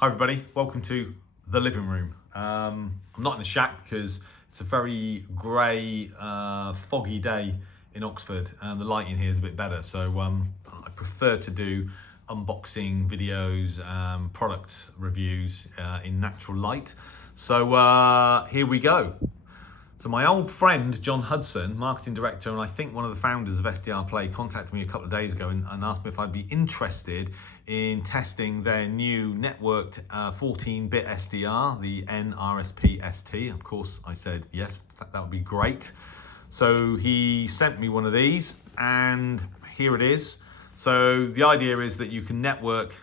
Hi everybody, welcome to the living room. I'm not in the shack because it's a very grey, foggy day in Oxford and the lighting here is a bit better. So I prefer to do unboxing videos, product reviews in natural light. So here we go. So my old friend, John Hudson, marketing director, and I think one of the founders of SDRplay, contacted me a couple of days ago and asked me if I'd be interested in testing their new networked 14-bit SDR, the nRSP-ST. Of course, I said, yes, that would be great. So he sent me one of these and here it is. So the idea is that you can network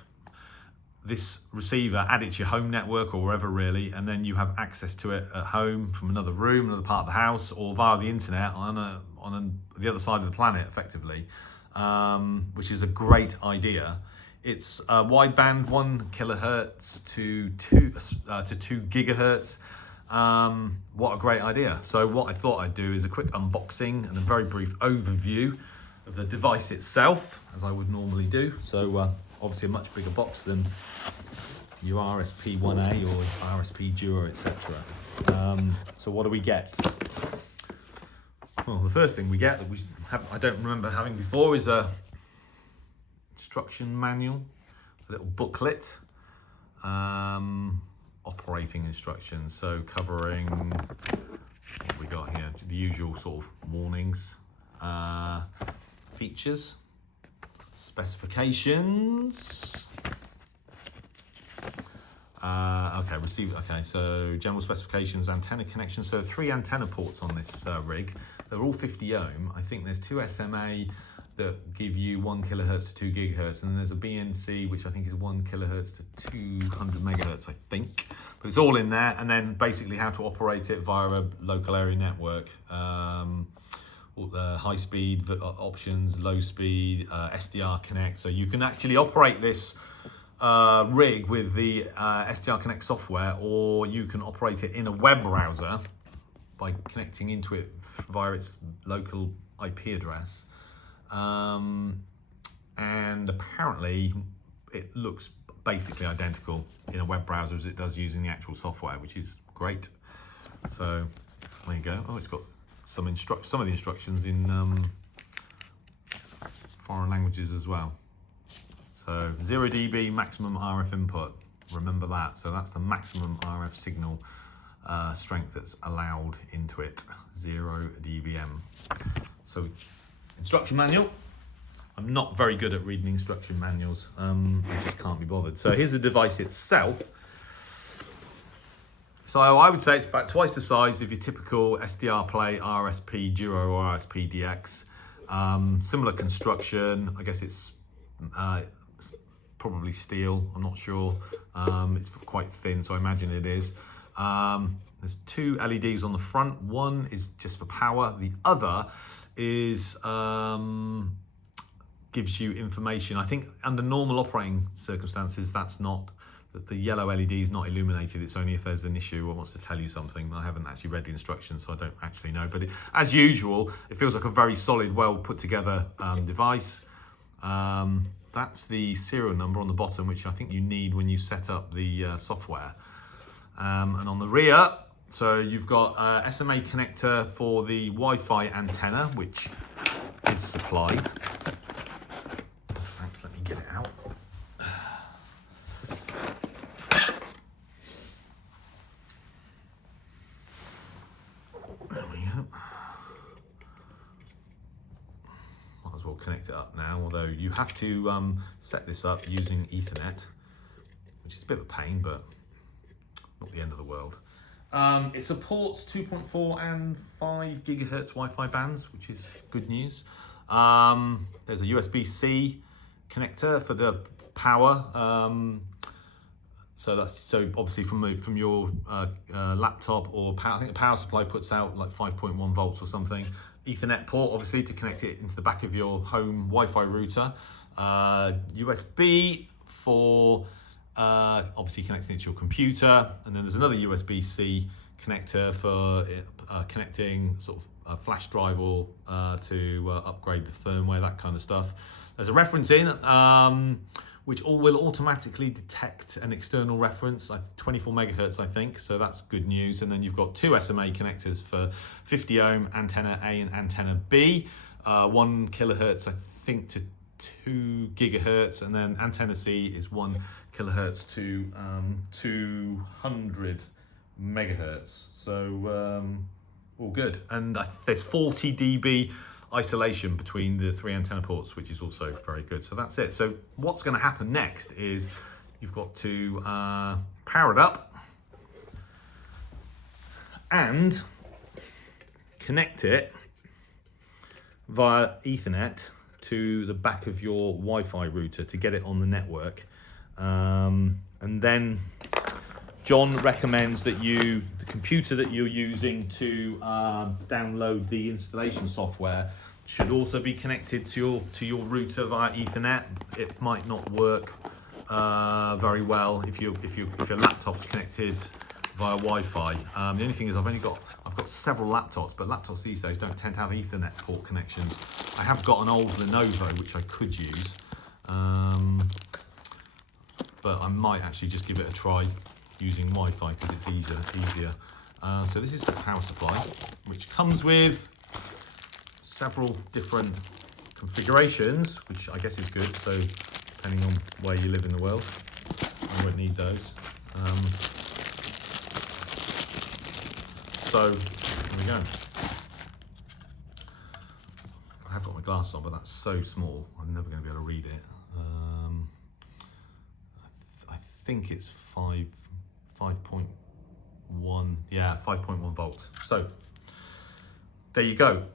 this receiver, add it to your home network or wherever really, and then you have access to it at home from another room, another part of the house, or via the internet on the other side of the planet, effectively, which is a great idea. It's wideband 1 kilohertz to 2 gigahertz. What a great idea! So what I thought I'd do is a quick unboxing and a very brief overview of the device itself, as I would normally do. So obviously a much bigger box than your RSP-1A or RSP Duo, etc. So what do we get? Well, the first thing we get that I don't remember having before is a instruction manual, a little booklet, operating instructions. So covering what we got here, the usual sort of warnings, features, specifications. Okay, so general specifications, antenna connection. So 3 antenna ports on this rig. They're all 50 ohm. I think there's 2 SMA that give you 1 kilohertz to 2 gigahertz, and then there's a BNC which I think is 1 kilohertz to 200 megahertz, I think. But it's all in there, and then basically how to operate it via a local area network. High speed options, low speed, SDR Connect. So you can actually operate this rig with the SDR Connect software, or you can operate it in a web browser by connecting into it via its local IP address. And apparently it looks basically identical in a web browser as it does using the actual software, which is great. So there you go. Oh, it's got some of the instructions in foreign languages as well. So 0 dB maximum RF input, remember that. So that's the maximum RF signal strength that's allowed into it, 0 dBm. So instruction manual. I'm not very good at reading instruction manuals. I just can't be bothered. So here's the device itself. So I would say it's about twice the size of your typical SDRplay RSP Duo or RSP DX. Similar construction. I guess it's probably steel. I'm not sure. It's quite thin, so I imagine it is. There's 2 LEDs on the front. One is just for power. The other is gives you information. I think under normal operating circumstances, the yellow LED is not illuminated. It's only if there's an issue or wants to tell you something. I haven't actually read the instructions, so I don't actually know. But as usual, it feels like a very solid, well put together device. That's the serial number on the bottom, which I think you need when you set up the software. And on the rear, so you've got a SMA connector for the Wi-Fi antenna, which is supplied. Thanks, let me get it out. There we go. Might as well connect it up now, although you have to set this up using Ethernet, which is a bit of a pain, but not the end of the world. It supports 2.4 and 5 gigahertz Wi-Fi bands, which is good news. There's a USB-C connector for the power. So obviously from your laptop or power, I think the power supply puts out like 5.1 volts or something. Ethernet port, obviously, to connect it into the back of your home Wi-Fi router. USB for obviously connecting it to your computer, and then there's another USB-C connector for connecting sort of a flash drive or to upgrade the firmware, that kind of stuff. There's a reference in which will automatically detect an external reference, 24 megahertz, I think. So that's good news. And then you've got two SMA connectors for 50 ohm, antenna A and antenna B, 1 kilohertz, I think, to 2 gigahertz, and then antenna C is 1 kilohertz to 200 megahertz. So all good. And there's 40 dB isolation between the 3 antenna ports, which is also very good. So that's it. So what's going to happen next is you've got to power it up and connect it via Ethernet to the back of your Wi-Fi router to get it on the network. And then John recommends that the computer that you're using to download the installation software should also be connected to your router via Ethernet. It might not work very well if your laptop's connected via Wi-Fi. The only thing is I've got several laptops, but laptops these days don't tend to have Ethernet port connections. I have got an old Lenovo which I could use, but I might actually just give it a try using Wi-Fi because it's easier. So this is the power supply, which comes with several different configurations, which I guess is good. So depending on where you live in the world, I won't need those. So there we go. I have got my glasses on, but that's so small, I'm never going to be able to read it. I think it's 5.1, yeah, 5.1 volts. So there you go.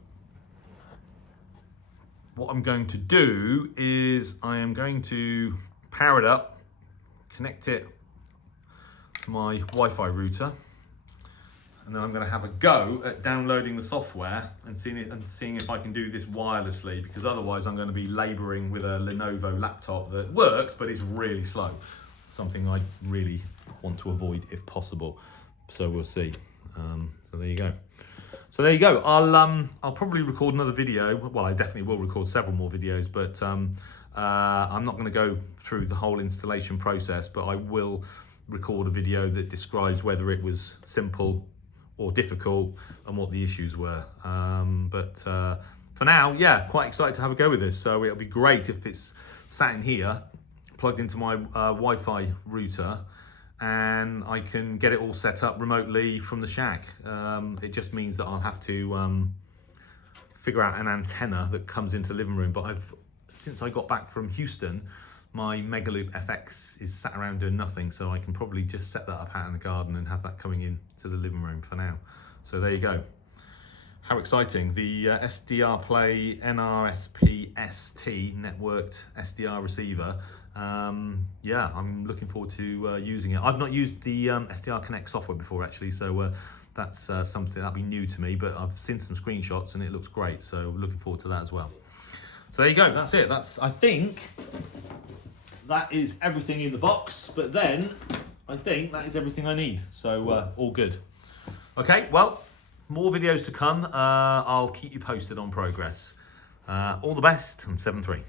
What I'm going to do is I am going to power it up, connect it to my Wi-Fi router, and then I'm going to have a go at downloading the software and seeing if I can do this wirelessly, because otherwise I'm going to be labouring with a Lenovo laptop that works but is really slow. Something I really want to avoid if possible. So we'll see. So there you go. So there you go. I'll probably record another video. Well, I definitely will record several more videos, but I'm not going to go through the whole installation process, but I will record a video that describes whether it was simple or difficult and what the issues were. But for now, yeah, quite excited to have a go with this. So it'll be great if it's sat in here, plugged into my Wi-Fi router, and I can get it all set up remotely from the shack. It just means that I'll have to figure out an antenna that comes into the living room. But since I got back from Houston, my Megaloop FX is sat around doing nothing, so I can probably just set that up out in the garden and have that coming in to the living room for now. So there you go. How exciting. The SDRplay nRSP-ST networked SDR receiver. Yeah, I'm looking forward to using it. I've not used the SDR Connect software before actually, so that's something that'll be new to me, but I've seen some screenshots and it looks great, so looking forward to that as well. So there you go, that's it. I think that is everything in the box, but then I think that is everything I need, so all good. Okay, well, more videos to come. I'll keep you posted on progress. All the best, and 7-3.